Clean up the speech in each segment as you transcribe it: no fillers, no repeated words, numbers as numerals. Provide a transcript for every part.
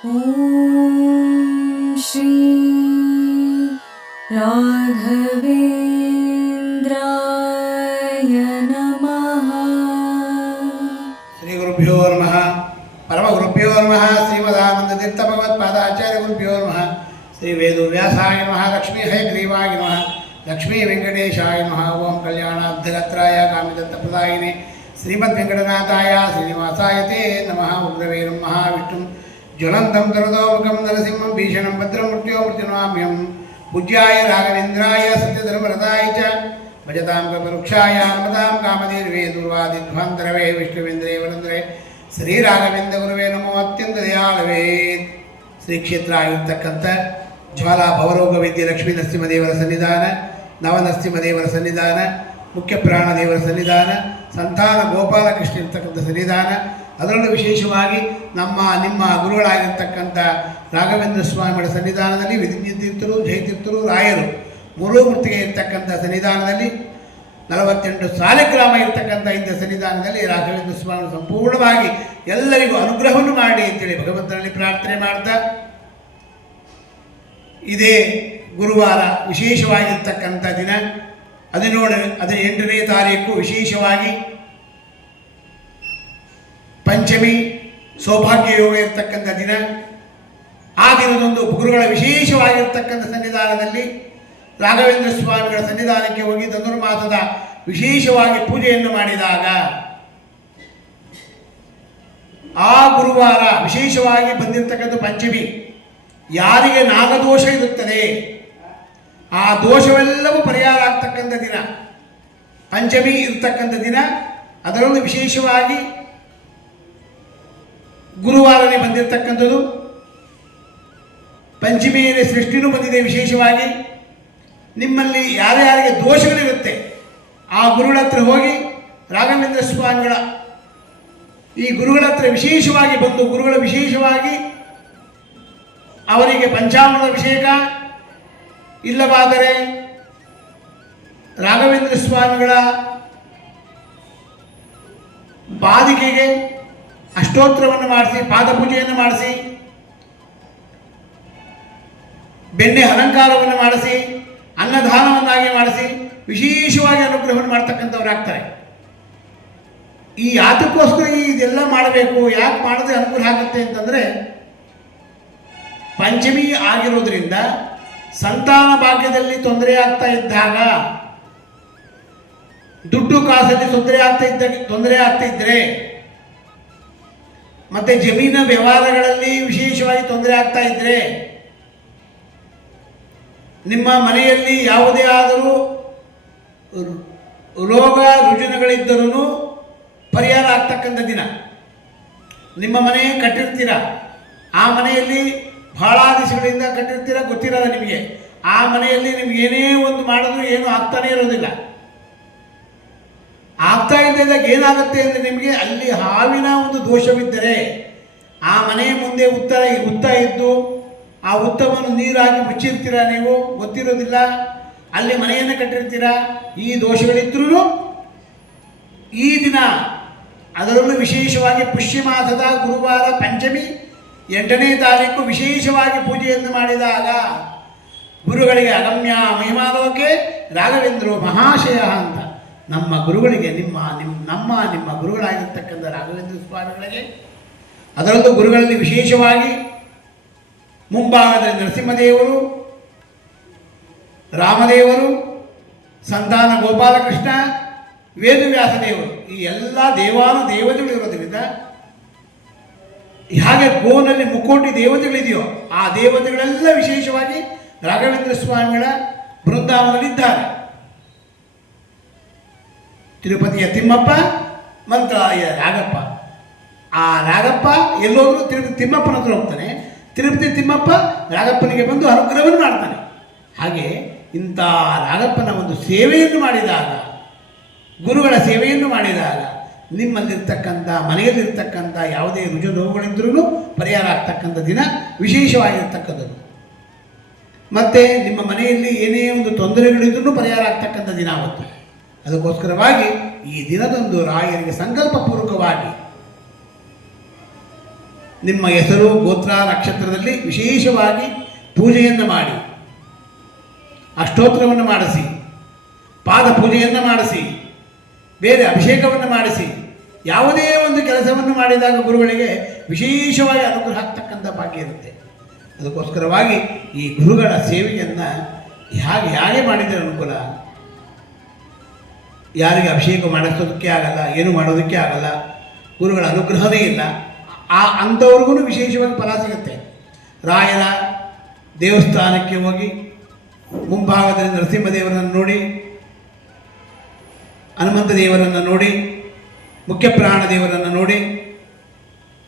ॐ श्री राघवेन्द्राय नमः। ಶ್ರೀ ಗುರುಭ್ಯೋ ನಮಃ. ಪರಮಗುರುಭ್ಯೋ ನಮಃ. ಶ್ರೀಮದಾನಂದತೀರ್ಥಭಗವತ್ಪಾದಾಚಾರ್ಯಗುರುಭ್ಯೋ ನಮಃ. ಶ್ರೀ ವೇದವ್ಯಾಸಾಯ ನಮಃ. ಲಕ್ಷ್ಮೀ ಹಯಗ್ರೀವಾಯ ನಮಃ. ಲಕ್ಷ್ಮೀ ವೆಂಕಟೇಶಾಯ ನಮಃ. ಓಂ ಕಲ್ಯಾಣಾಬ್ಧಗತ್ರಾಯ ಕಾಮಿದತ್ತಪ್ರದಾಯಿನೇ ಶ್ರೀಮದ್ವೆಂಕಟನಾಥಾಯ ಶ್ರೀನಿವಾಸಾಯ ತೇ ನಮಃ. ಉಗ್ರವೇ ನಮಃ. ವಿಷ್ಣುಂ ಜ್ವಲಂತಂ ತರದೋಮುಖಂ ನರಸಿಂಹಂ ಭೀಷಣಂ ಭದ್ರಂ ಮೃತ್ಯೋಮೃತ್ಯುನಾಮ್ಯಂ ಪೂಜ್ಯಾಯ ರಾಘವೇಂದ್ರಾಯ ಸತ್ಯಧರ್ಮರತಾಯ ಚ ಭಜತಾಂ ಕಲ್ಪವೃಕ್ಷಾಯ ನಮತಾಂ ಕಾಮಧೇರ್ವೇ ದುರ್ವಾದಿಧ್ವಾಂತರವೇ ವಿಷ್ಣುವೇಂದ್ರೇ ವರಂದ್ರೇ ಶ್ರೀ ರಾಘವೇಂದ್ರ ಗುರುವೇ ನಮೋ ಅತ್ಯಂತ ದಯಾಳವೇ. ಶ್ರೀ ಕ್ಷೇತ್ರ ಆಗಿರ್ತಕ್ಕಂಥ ಜ್ವಾಲಾ ಭವರೋಗ ವೈದ್ಯ ಲಕ್ಷ್ಮೀ ನರಸಿಂಹದೇವರ ಸನ್ನಿಧಾನ, ನವನರಸಿಂಹದೇವರ ಸನ್ನಿಧಾನ, ಮುಖ್ಯ ಪ್ರಾಣದೇವರ ಸನ್ನಿಧಾನ, ಸಂತಾನ ಗೋಪಾಲಕೃಷ್ಣ ಇರ್ತಕ್ಕಂಥ ಸನ್ನಿಧಾನ, ಅದರಲ್ಲೂ ವಿಶೇಷವಾಗಿ ನಿಮ್ಮ ಗುರುಗಳಾಗಿರ್ತಕ್ಕಂಥ ರಾಘವೇಂದ್ರ ಸ್ವಾಮಿಗಳ ಸನ್ನಿಧಾನದಲ್ಲಿ ವಿಧಿಜ್ಞ ತೀರ್ಥರು, ಜಯತೀರ್ಥರು, ರಾಯರು ಮೂರೂ ಮೂರ್ತಿಗೆ ಇರ್ತಕ್ಕಂಥ ಸನ್ನಿಧಾನದಲ್ಲಿ 48 ಸಾಲಿಗ್ರಾಮ ಇರ್ತಕ್ಕಂಥ ಇಂಥ ಸನ್ನಿಧಾನದಲ್ಲಿ ರಾಘವೇಂದ್ರ ಸ್ವಾಮಿ ಸಂಪೂರ್ಣವಾಗಿ ಎಲ್ಲರಿಗೂ ಅನುಗ್ರಹವನ್ನು ಮಾಡಿ ಅಂತೇಳಿ ಭಗವಂತನಲ್ಲಿ ಪ್ರಾರ್ಥನೆ ಮಾಡ್ತಾ, ಇದೇ ಗುರುವಾರ ವಿಶೇಷವಾಗಿರ್ತಕ್ಕಂಥ ದಿನ 18ನೇ ತಾರೀಕು ವಿಶೇಷವಾಗಿ ಪಂಚಮಿ ಸೌಭಾಗ್ಯ ಯೋಗ ಇರ್ತಕ್ಕಂಥ ದಿನ. ಆ ದಿನದೊಂದು ಗುರುಗಳ ವಿಶೇಷವಾಗಿರ್ತಕ್ಕಂಥ ಸನ್ನಿಧಾನದಲ್ಲಿ ರಾಘವೇಂದ್ರ ಸ್ವಾಮಿಗಳ ಸನ್ನಿಧಾನಕ್ಕೆ ಹೋಗಿ ಧನುರ್ಮಾಸದ ವಿಶೇಷವಾಗಿ ಪೂಜೆಯನ್ನು ಮಾಡಿದಾಗ ಆ ಗುರುವಾರ ವಿಶೇಷವಾಗಿ ಬಂದಿರತಕ್ಕಂಥ ಪಂಚಮಿ, ಯಾರಿಗೆ ನಾಗದೋಷ ಇರುತ್ತದೆ ಆ ದೋಷವೆಲ್ಲವೂ ಪರಿಹಾರ ಆಗ್ತಕ್ಕಂಥ ದಿನ ಪಂಚಮಿ ಇರ್ತಕ್ಕಂಥ ದಿನ. ಅದರಲ್ಲೂ ವಿಶೇಷವಾಗಿ ಗುರುವಾರನೇ ಬಂದಿರತಕ್ಕಂಥದ್ದು. ಪಂಚಮಿಯಲ್ಲಿ ಸೃಷ್ಟಿನೂ ಬಂದಿದೆ. ವಿಶೇಷವಾಗಿ ನಿಮ್ಮಲ್ಲಿ ಯಾರ್ಯಾರಿಗೆ ದೋಷಗಳಿರುತ್ತೆ ಆ ಗುರುಗಳ ಹತ್ರ ಹೋಗಿ ರಾಘವೇಂದ್ರ ಸ್ವಾಮಿಗಳ ಈ ಗುರುಗಳ ಹತ್ರ ವಿಶೇಷವಾಗಿ ಬಂದು ಗುರುಗಳ ವಿಶೇಷವಾಗಿ ಅವರಿಗೆ ಪಂಚಾಮೃತ ಅಭಿಷೇಕ, ಇಲ್ಲವಾದರೆ ರಾಘವೇಂದ್ರ ಸ್ವಾಮಿಗಳ ಪಾದಿಕೆಗೆ ಅಷ್ಟೋತ್ತರವನ್ನು ಮಾಡಿಸಿ, ಪಾದಪೂಜೆಯನ್ನು ಮಾಡಿಸಿ, ಬೆಣ್ಣೆ ಅಲಂಕಾರವನ್ನು ಮಾಡಿಸಿ, ಅನ್ನದಾನವನ್ನಾಗಿ ಮಾಡಿಸಿ ವಿಶೇಷವಾಗಿ ಅನುಗ್ರಹವನ್ನು ಮಾಡ್ತಕ್ಕಂಥವ್ರಾಗ್ತಾರೆ. ಈ ಯಾತಕ್ಕೋಸ್ಕರ ಇದೆಲ್ಲ ಮಾಡಬೇಕು, ಯಾಕೆ ಮಾಡಿದ್ರೆ ಅನುಗ್ರಹ ಆಗುತ್ತೆ ಅಂತಂದರೆ, ಪಂಚಮಿ ಆಗಿರೋದ್ರಿಂದ ಸಂತಾನ ಭಾಗ್ಯದಲ್ಲಿ ತೊಂದರೆ ಆಗ್ತಾ ಇದ್ದಾಗ, ದುಡ್ಡು ಕಾಸಲ್ಲಿ ತೊಂದರೆ ಆಗ್ತಾ ಇದ್ದರೆ, ಮತ್ತೆ ಜಮೀನ ವ್ಯವಹಾರಗಳಲ್ಲಿ ವಿಶೇಷವಾಗಿ ತೊಂದರೆ ಆಗ್ತಾ ಇದ್ದರೆ, ನಿಮ್ಮ ಮನೆಯಲ್ಲಿ ಯಾವುದೇ ಆದರೂ ರೋಗ ರುಜಿನಗಳಿದ್ದರೂ ಪರಿಹಾರ ಆಗ್ತಕ್ಕಂಥ ದಿನ. ನಿಮ್ಮ ಮನೆ ಕಟ್ಟಿರ್ತೀರ, ಆ ಮನೆಯಲ್ಲಿ ಬಹಳ ದಿವಸಗಳಿಂದ ಕಟ್ಟಿರ್ತೀರ, ಗೊತ್ತಿರಲ್ಲ ನಿಮಗೆ. ಆ ಮನೆಯಲ್ಲಿ ನಿಮ್ಗೆ ಏನೇ ಒಂದು ಮಾಡಿದ್ರು ಏನೂ ಆಗ್ತಾನೇ ಇರೋದಿಲ್ಲ. ಆಗ್ತಾ ಇದ್ದಾಗ ಏನಾಗುತ್ತೆ ಅಂದರೆ, ನಿಮಗೆ ಅಲ್ಲಿ ಹಾವಿನ ಒಂದು ದೋಷವಿದ್ದರೆ ಆ ಮನೆ ಮುಂದೆ ಉತ್ತ ಇದ್ದು ಆ ಉತ್ತವನ್ನು ನೀರಾಗಿ ಮುಚ್ಚಿರ್ತೀರ, ನೀವು ಗೊತ್ತಿರೋದಿಲ್ಲ. ಅಲ್ಲಿ ಮನೆಯನ್ನು ಕಟ್ಟಿರ್ತೀರ. ಈ ದೋಷಗಳಿದ್ರೂ ಈ ದಿನ, ಅದರಲ್ಲೂ ವಿಶೇಷವಾಗಿ ಪುಷ್ಯ ಮಾಸದ ಗುರುವಾರ ಪಂಚಮಿ 8ನೇ ತಾರೀಕು ವಿಶೇಷವಾಗಿ ಪೂಜೆಯನ್ನು ಮಾಡಿದಾಗ ಗುರುಗಳಿಗೆ ಅಗಮ್ಯ ಮಹಿಮಾಲೋಕೆ ರಾಘವೇಂದ್ರ ಮಹಾಶಯ ಅಂತ ನಮ್ಮ ಗುರುಗಳಿಗೆ ನಿಮ್ಮ ಗುರುಗಳಾಗಿರ್ತಕ್ಕಂಥ ರಾಘವೇಂದ್ರ ಸ್ವಾಮಿಗಳಿಗೆ, ಅದರಲ್ಲೂ ಗುರುಗಳಲ್ಲಿ ವಿಶೇಷವಾಗಿ ಮುಂಭಾಗದಲ್ಲಿ ನರಸಿಂಹದೇವರು, ರಾಮದೇವರು, ಸಂತಾನ ಗೋಪಾಲಕೃಷ್ಣ, ವೇದವ್ಯಾಸ ದೇವರು, ಈ ಎಲ್ಲ ದೇವತೆಗಳು ಇರೋದ್ರಿಂದ, ಹಾಗೆ ಗೋನಲ್ಲಿ ಮುಕ್ಕೋಟಿ ದೇವತೆಗಳಿದೆಯೋ ಆ ದೇವತೆಗಳೆಲ್ಲ ವಿಶೇಷವಾಗಿ ರಾಘವೇಂದ್ರ ಸ್ವಾಮಿಗಳ ಬೃಂದಾವನದಲ್ಲಿದ್ದಾರೆ. ತಿರುಪತಿಯ ತಿಮ್ಮಪ್ಪ, ಮಂತ್ರಾಲಯ ರಾಘಪ್ಪ. ಆ ರಾಘಪ್ಪ ಎಲ್ಲೋದ್ರೂ ತಿರುಪತಿ ತಿಮ್ಮಪ್ಪನ ಹತ್ರ ಹೋಗ್ತಾನೆ, ತಿರುಪತಿ ತಿಮ್ಮಪ್ಪ ರಾಘಪ್ಪನಿಗೆ ಬಂದು ಅನುಗ್ರಹವನ್ನು ಮಾಡ್ತಾನೆ. ಹಾಗೆ ಇಂಥ ರಾಘಪ್ಪನ ಒಂದು ಸೇವೆಯನ್ನು ಮಾಡಿದಾಗ, ಗುರುಗಳ ಸೇವೆಯನ್ನು ಮಾಡಿದಾಗ ನಿಮ್ಮಲ್ಲಿರ್ತಕ್ಕಂಥ ಮನೆಯಲ್ಲಿರ್ತಕ್ಕಂಥ ಯಾವುದೇ ರುಜು ನೋವುಗಳಿದ್ರೂ ಪರಿಹಾರ ಆಗ್ತಕ್ಕಂಥ ದಿನ ವಿಶೇಷವಾಗಿರ್ತಕ್ಕಂಥದ್ದು. ಮತ್ತು ನಿಮ್ಮ ಮನೆಯಲ್ಲಿ ಏನೇ ಒಂದು ತೊಂದರೆಗಳಿದ್ರೂ ಪರಿಹಾರ ಆಗ್ತಕ್ಕಂಥ ದಿನ ಆವತ್ತು. ಅದಕ್ಕೋಸ್ಕರವಾಗಿ ಈ ದಿನದಂದು ರಾಯರಿಗೆ ಸಂಕಲ್ಪಪೂರ್ವಕವಾಗಿ ನಿಮ್ಮ ಹೆಸರು ಗೋತ್ರ ನಕ್ಷತ್ರದಲ್ಲಿ ವಿಶೇಷವಾಗಿ ಪೂಜೆಯನ್ನು ಮಾಡಿ, ಅಷ್ಟೋತ್ತರವನ್ನು ಮಾಡಿಸಿ, ಪಾದ ಪೂಜೆಯನ್ನು ಮಾಡಿಸಿ, ಬೇರೆ ಅಭಿಷೇಕವನ್ನು ಮಾಡಿಸಿ, ಯಾವುದೇ ಒಂದು ಕೆಲಸವನ್ನು ಮಾಡಿದಾಗ ಗುರುಗಳಿಗೆ ವಿಶೇಷವಾಗಿ ಅನುಗ್ರಹ ಆಗ್ತಕ್ಕಂಥ ಭಾಗ್ಯ ಇರುತ್ತೆ. ಅದಕ್ಕೋಸ್ಕರವಾಗಿ ಈ ಗುರುಗಳ ಸೇವೆಯನ್ನು ಹೇಗೆ ಮಾಡಿದರೆ ಅನುಕೂಲ. ಯಾರಿಗೆ ಅಭಿಷೇಕ ಮಾಡಿಸೋದಕ್ಕೆ ಆಗಲ್ಲ, ಏನು ಮಾಡೋದಕ್ಕೆ ಆಗಲ್ಲ, ಗುರುಗಳ ಅನುಗ್ರಹವೇ ಇಲ್ಲ, ಅಂಥವ್ರಿಗೂ ವಿಶೇಷವಾಗಿ ಫಲ ಸಿಗುತ್ತೆ. ರಾಯರ ದೇವಸ್ಥಾನಕ್ಕೆ ಹೋಗಿ ಮುಂಭಾಗದಲ್ಲಿ ನರಸಿಂಹದೇವರನ್ನು ನೋಡಿ, ಹನುಮಂತ ದೇವರನ್ನು ನೋಡಿ, ಮುಖ್ಯಪ್ರಾಣ ದೇವರನ್ನು ನೋಡಿ,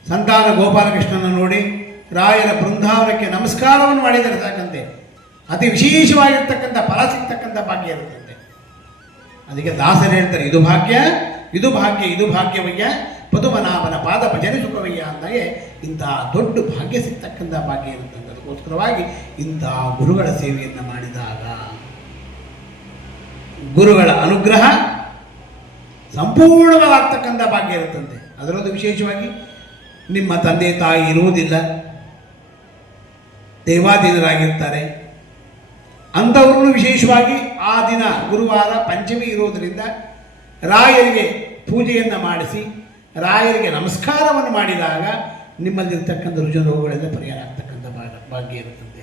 ಸಂತಾನ ಗೋಪಾಲಕೃಷ್ಣನ ನೋಡಿ, ರಾಯರ ಬೃಂದಾವನಕ್ಕೆ ನಮಸ್ಕಾರವನ್ನು ಮಾಡಿದರೆ ಸಾಕಂತೆ ಅತಿ ವಿಶೇಷವಾಗಿರ್ತಕ್ಕಂಥ ಫಲ ಸಿಗ್ತಕ್ಕಂಥ ಭಾಗ್ಯ ಇರುತ್ತಂತೆ. ಅದಕ್ಕೆ ದಾಸರು ಹೇಳ್ತಾರೆ, ಇದು ಭಾಗ್ಯ, ಇದು ಭಾಗ್ಯ, ಇದು ಭಾಗ್ಯವಯ್ಯ, ಪದುಮನಾಭನ ಪಾದ ಭಜನೆ ಸುಖವಯ್ಯ ಅಂದಾಗೆ ಇಂತಹ ದೊಡ್ಡ ಭಾಗ್ಯ ಸಿಗ್ತಕ್ಕಂಥ ಭಾಗ್ಯ ಇರುತ್ತಂತೆ. ಅದಕ್ಕೋಸ್ಕರವಾಗಿ ಇಂತಹ ಗುರುಗಳ ಸೇವೆಯನ್ನು ಮಾಡಿದಾಗ ಗುರುಗಳ ಅನುಗ್ರಹ ಸಂಪೂರ್ಣವಾಗ್ತಕ್ಕಂಥ ಭಾಗ್ಯ ಇರುತ್ತಂತೆ. ಅದರದ್ದು ವಿಶೇಷವಾಗಿ ನಿಮ್ಮ ತಂದೆ ತಾಯಿ ಇರುವುದಿಲ್ಲ, ದೇವಾಧೀನರಾಗಿರ್ತಾರೆ, ಅಂಥವ್ರನ್ನು ವಿಶೇಷವಾಗಿ ಆ ದಿನ ಗುರುವಾರ ಪಂಚಮಿ ಇರುವುದರಿಂದ ರಾಯರಿಗೆ ಪೂಜೆಯನ್ನು ಮಾಡಿಸಿ, ರಾಯರಿಗೆ ನಮಸ್ಕಾರವನ್ನು ಮಾಡಿದಾಗ ನಿಮ್ಮಲ್ಲಿರ್ತಕ್ಕಂಥ ರುಜು ರೋಗಗಳೆಲ್ಲ ಪರಿಹಾರ ಆಗ್ತಕ್ಕಂಥ ಭಾಗ್ಯ ಇರುತ್ತಂತೆ.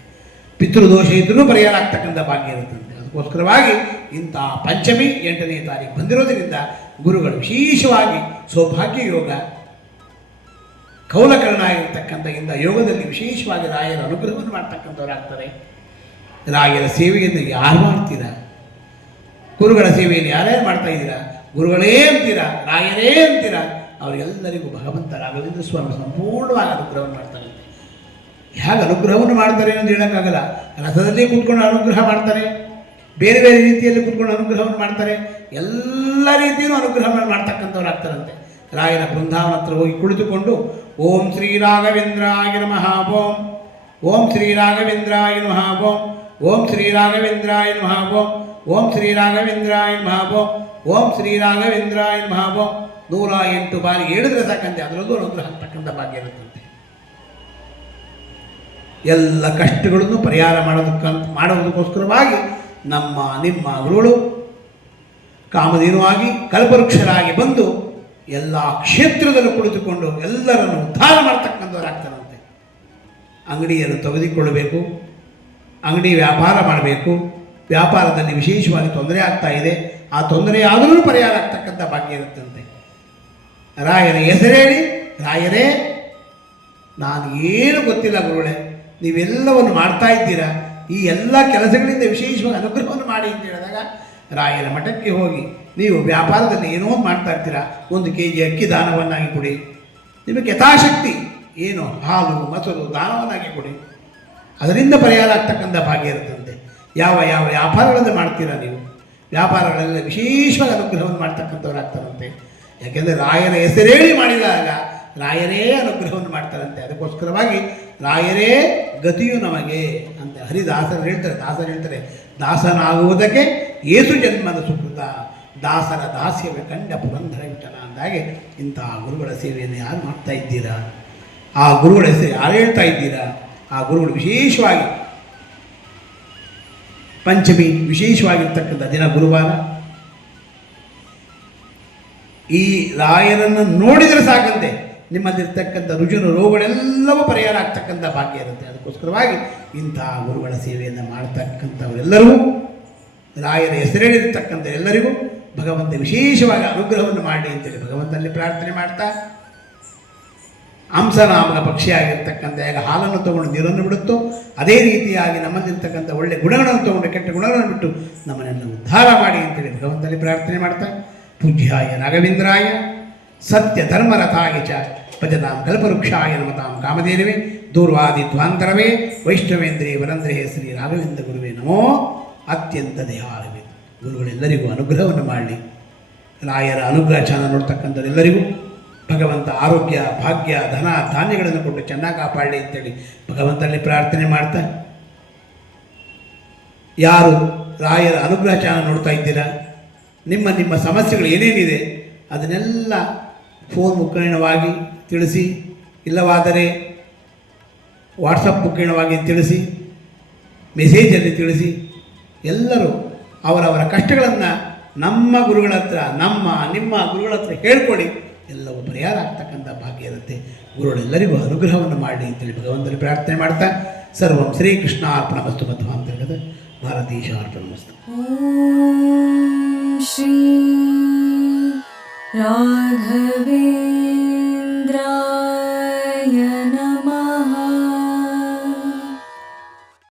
ಪಿತೃದೋಷ ಇದ್ರೂ ಪರಿಹಾರ ಆಗ್ತಕ್ಕಂಥ ಭಾಗ್ಯ ಇರುತ್ತಂತೆ. ಅದಕ್ಕೋಸ್ಕರವಾಗಿ ಇಂಥ ಪಂಚಮಿ 8ನೇ ತಾರೀಕು ಬಂದಿರೋದರಿಂದ ಗುರುಗಳು ವಿಶೇಷವಾಗಿ ಸೌಭಾಗ್ಯ ಯೋಗ ಕೌಲಕರಣ ಆಗಿರ್ತಕ್ಕಂಥ ಇಂಥ ಯೋಗದಲ್ಲಿ ವಿಶೇಷವಾಗಿ ರಾಯರ ಅನುಗ್ರಹವನ್ನು ಮಾಡ್ತಕ್ಕಂಥವ್ರಾಗ್ತಾರೆ. ರಾಯರ ಸೇವೆಯನ್ನು ಯಾರು ಮಾಡ್ತೀರಾ? ಗುರುಗಳ ಸೇವೆಯನ್ನು ಯಾರ್ಯಾರು ಮಾಡ್ತಾ ಇದ್ದೀರಾ? ಗುರುಗಳೇ ಅಂತೀರಾ, ರಾಯರೇ ಅಂತೀರಾ, ಅವರೆಲ್ಲರಿಗೂ ಭಗವಂತ ರಾಘವೇಂದ್ರ ಸ್ವಾಮಿ ಸಂಪೂರ್ಣವಾಗಿ ಅನುಗ್ರಹವನ್ನು ಮಾಡ್ತಾರಂತೆ. ಹೇಗೆ ಅನುಗ್ರಹವನ್ನು ಮಾಡ್ತಾರೆ ಅಂತ ಹೇಳೋಕ್ಕಾಗಲ್ಲ. ರಥದಲ್ಲಿ ಕೂತ್ಕೊಂಡು ಅನುಗ್ರಹ ಮಾಡ್ತಾರೆ, ಬೇರೆ ಬೇರೆ ರೀತಿಯಲ್ಲಿ ಕೂತ್ಕೊಂಡು ಅನುಗ್ರಹವನ್ನು ಮಾಡ್ತಾರೆ, ಎಲ್ಲ ರೀತಿಯೂ ಅನುಗ್ರಹವನ್ನು ಮಾಡ್ತಕ್ಕಂಥವ್ರು ಆಗ್ತಾರಂತೆ. ರಾಯರ ಬೃಂದಾವನ ಹತ್ರ ಹೋಗಿ ಕುಳಿತುಕೊಂಡು ಓಂ ಶ್ರೀ ರಾಘವೇಂದ್ರಾಯ ನಮಃ ಓಂ, ಓಂ ಶ್ರೀ ರಾಘವೇಂದ್ರಾಯ ನಮಃ ಓಂ, ಓಂ ಶ್ರೀ ರಾಘವೇಂದ್ರಾಯ ನಮಃ ಓಂ, ಓಂ ಶ್ರೀ ರಾಘವೇಂದ್ರಾಯ ನಮಃ ಓಂ, ಓಂ ಶ್ರೀ ರಾಘವೇಂದ್ರಾಯ ನಮಃ ಓಂ 108 ಬಾರಿ ಹೇಳಿದ್ರೆ ಸಾಕಂತೆ ಅದರಲ್ಲೂ ಅನುಗ್ರಹ ಆಗ್ತಕ್ಕಂಥ ಭಾಗ್ಯ ಇರುತ್ತಂತೆ. ಎಲ್ಲ ಕಷ್ಟಗಳನ್ನು ಪರಿಹಾರ ಮಾಡೋದಕ್ಕೋಸ್ಕರವಾಗಿ ನಿಮ್ಮ ಗುರುಗಳು ಕಾಮಧೇನುವಾಗಿ ಕಲ್ಪವೃಕ್ಷರಾಗಿ ಬಂದು ಎಲ್ಲ ಕ್ಷೇತ್ರದಲ್ಲೂ ಕುಳಿತುಕೊಂಡು ಎಲ್ಲರನ್ನು ಉದ್ಧಾರ ಮಾಡ್ತಕ್ಕಂಥವ್ರಾಗ್ತಾರಂತೆ. ಅಂಗಡಿಯನ್ನು ತೆಗೆದುಕೊಳ್ಳಬೇಕು, ಅಂಗಡಿ ವ್ಯಾಪಾರ ಮಾಡಬೇಕು, ವ್ಯಾಪಾರದಲ್ಲಿ ವಿಶೇಷವಾಗಿ ತೊಂದರೆ ಆಗ್ತಾ ಇದೆ, ಆ ತೊಂದರೆ ಆದರೂ ಪರಿಹಾರ ಆಗ್ತಕ್ಕಂಥ ಭಾಗ್ಯ ಇರುತ್ತಂತೆ. ರಾಯರ ಹೆಸರೇಳಿ, ರಾಯರೇ ನಾನು ಏನು ಗೊತ್ತಿಲ್ಲ ಗುರುಗಳೇ, ನೀವೆಲ್ಲವನ್ನು ಮಾಡ್ತಾ ಇದ್ದೀರಾ, ಈ ಎಲ್ಲ ಕೆಲಸಗಳಿಂದ ವಿಶೇಷವಾಗಿ ಅನುಗ್ರಹವನ್ನು ಮಾಡಿ ಅಂತ ಹೇಳಿದಾಗ ರಾಯರ ಮಠಕ್ಕೆ ಹೋಗಿ ನೀವು ವ್ಯಾಪಾರದಲ್ಲಿ ಏನೋ ಮಾಡ್ತಾ ಇರ್ತೀರಾ, 1 kg ಅಕ್ಕಿ ದಾನವನ್ನಾಗಿ ಕೊಡಿ, ನಿಮಗೆ ಯಥಾಶಕ್ತಿ ಏನು ಹಾಲು ಮೊಸರು ದಾನವನ್ನಾಗಿ ಕೊಡಿ, ಅದರಿಂದ ಪರಿಹಾರ ಆಗ್ತಕ್ಕಂಥ ಭಾಗ್ಯ ಇರುತ್ತಂತೆ. ಯಾವ ಯಾವ ವ್ಯಾಪಾರಗಳನ್ನು ಮಾಡ್ತೀರಾ ನೀವು, ವ್ಯಾಪಾರಗಳೆಲ್ಲ ವಿಶೇಷವಾಗಿ ಅನುಗ್ರಹವನ್ನು ಮಾಡ್ತಕ್ಕಂಥವ್ರು ಆಗ್ತಾರಂತೆ. ಯಾಕೆಂದರೆ ರಾಯರ ಹೆಸರೇಳಿ ಮಾಡಿದಾಗ ರಾಯರೇ ಅನುಗ್ರಹವನ್ನು ಮಾಡ್ತಾರಂತೆ. ಅದಕ್ಕೋಸ್ಕರವಾಗಿ ರಾಯರೇ ಗತಿಯು ನಮಗೆ ಅಂತ ದಾಸರು ಹೇಳ್ತಾರೆ, ದಾಸನಾಗುವುದಕ್ಕೆ ಏಸು ಜನ್ಮದ ಸುಕೃತ, ದಾಸರ ದಾಸ್ಯವೇ ಕಂಡ ಪುರಂದರ ವಿಠಲ ಅಂದಾಗೆ ಇಂತಹ ಗುರುಗಳ ಸೇವೆಯನ್ನು ಯಾರು ಮಾಡ್ತಾ ಇದ್ದೀರಾ, ಆ ಗುರುಗಳ ಹೆಸರು ಯಾರು ಹೇಳ್ತಾ ಇದ್ದೀರಾ, ಆ ಗುರುಗಳು ವಿಶೇಷವಾಗಿ ಪಂಚಮಿ ವಿಶೇಷವಾಗಿರ್ತಕ್ಕಂಥ ದಿನ ಗುರುವಾರ. ಈ ರಾಯರನ್ನು ನೋಡಿದರೆ ಸಾಕಂತೆ ನಿಮ್ಮಲ್ಲಿರ್ತಕ್ಕಂಥ ರುಜುನು ರೋಗಗಳೆಲ್ಲವೂ ಪರಿಹಾರ ಆಗ್ತಕ್ಕಂಥ ಭಾಗ್ಯ ಇರುತ್ತೆ. ಅದಕ್ಕೋಸ್ಕರವಾಗಿ ಇಂತಹ ಗುರುಗಳ ಸೇವೆಯನ್ನು ಮಾಡ್ತಕ್ಕಂಥವರೆಲ್ಲರೂ, ರಾಯರ ಹೆಸರೇಳಿರ್ತಕ್ಕಂಥ ಎಲ್ಲರಿಗೂ ಭಗವಂತ ವಿಶೇಷವಾಗಿ ಅನುಗ್ರಹವನ್ನು ಮಾಡಿ ಅಂತೇಳಿ ಭಗವಂತನಲ್ಲಿ ಪ್ರಾರ್ಥನೆ ಮಾಡ್ತಾ, ಹಂಸನಾಮಕ ಪಕ್ಷಿಯಾಗಿರ್ತಕ್ಕಂಥ ಈಗ ಹಾಲನ್ನು ತಗೊಂಡು ನೀರನ್ನು ಬಿಡುತ್ತೋ ಅದೇ ರೀತಿಯಾಗಿ ನಮ್ಮಲ್ಲಿರ್ತಕ್ಕಂಥ ಒಳ್ಳೆಯ ಗುಣಗಳನ್ನು ತಗೊಂಡು ಕೆಟ್ಟ ಗುಣಗಳನ್ನು ಬಿಟ್ಟು ನಮ್ಮನ್ನೆಲ್ಲ ಉದ್ಧಾರ ಮಾಡಿ ಅಂತೇಳಿ ಭಗವಂತನಲ್ಲಿ ಪ್ರಾರ್ಥನೆ ಮಾಡ್ತಾ, ಪೂಜ್ಯಾಯ ರಾಘವೇಂದ್ರಾಯ ಸತ್ಯ ಧರ್ಮರಥಾಯ ಚ ಭಜತಾಂ ಕಲ್ಪವೃಕ್ಷಾಯ ನಮತಾಂ ಕಾಮಧೇನವೇ ದೂರ್ವಾದಿ ಧ್ವಾಂತರವೇ ವೈಷ್ಣವೇಂದ್ರೇ ವರಂದ್ರೇ ಶ್ರೀ ರಾಘವೇಂದ್ರ ಗುರುವೇ ನಮೋ ಅತ್ಯಂತ ದಯಾಳವೇ. ಗುರುಗಳೆಲ್ಲರಿಗೂ ಅನುಗ್ರಹವನ್ನು ಮಾಡಲಿ. ರಾಯರ ಅನುಗ್ರಹ ಚಾನಲ್ ನೋಡ್ತಕ್ಕಂಥವರೆಲ್ಲರಿಗೂ ಭಗವಂತ ಆರೋಗ್ಯ ಭಾಗ್ಯ ಧನ ಧಾನ್ಯಗಳನ್ನು ಕೊಟ್ಟು ಚೆನ್ನಾಗಿ ಕಾಪಾಡಲಿ ಅಂತೇಳಿ ಭಗವಂತನಲ್ಲಿ ಪ್ರಾರ್ಥನೆ ಮಾಡ್ತಾ, ಯಾರು ರಾಯರ ಅನುಗ್ರಹ ಚಾನಲ್ ನೋಡ್ತಾ ಇದ್ದೀರಾ, ನಿಮ್ಮ ಸಮಸ್ಯೆಗಳು ಏನೇನಿದೆ ಅದನ್ನೆಲ್ಲ ಫೋನ್ ಮುಖೇನವಾಗಿ ತಿಳಿಸಿ. ಇಲ್ಲವಾದರೆ ವಾಟ್ಸಪ್ ಮುಖೇಣವಾಗಿ ತಿಳಿಸಿ, ಮೆಸೇಜಲ್ಲಿ ತಿಳಿಸಿ. ಎಲ್ಲರೂ ಅವರವರ ಕಷ್ಟಗಳನ್ನು ನಮ್ಮ ಗುರುಗಳ ಹತ್ರ, ನಿಮ್ಮ ಗುರುಗಳ ಹತ್ರ ಹೇಳ್ಕೊಡಿ. ಎಲ್ಲವೂ ಪರಿಹಾರ ಆಗ್ತಕ್ಕಂಥ ಭಾಗ್ಯ ಇರುತ್ತೆ. ಗುರುಗಳೆಲ್ಲರಿಗೂ ಅನುಗ್ರಹವನ್ನು ಮಾಡಲಿ ಅಂತೇಳಿ ಭಗವಂತನಲ್ಲಿ ಪ್ರಾರ್ಥನೆ ಮಾಡ್ತಾ, ಸರ್ವಂ ಶ್ರೀಕೃಷ್ಣ ಅರ್ಪಣಮಸ್ತು ಮಧ್ವಾಂತರ್ಗತ ಭಾರತೀಶ ಅರ್ಪಣಮಸ್ತು. ॐ श्री राघवे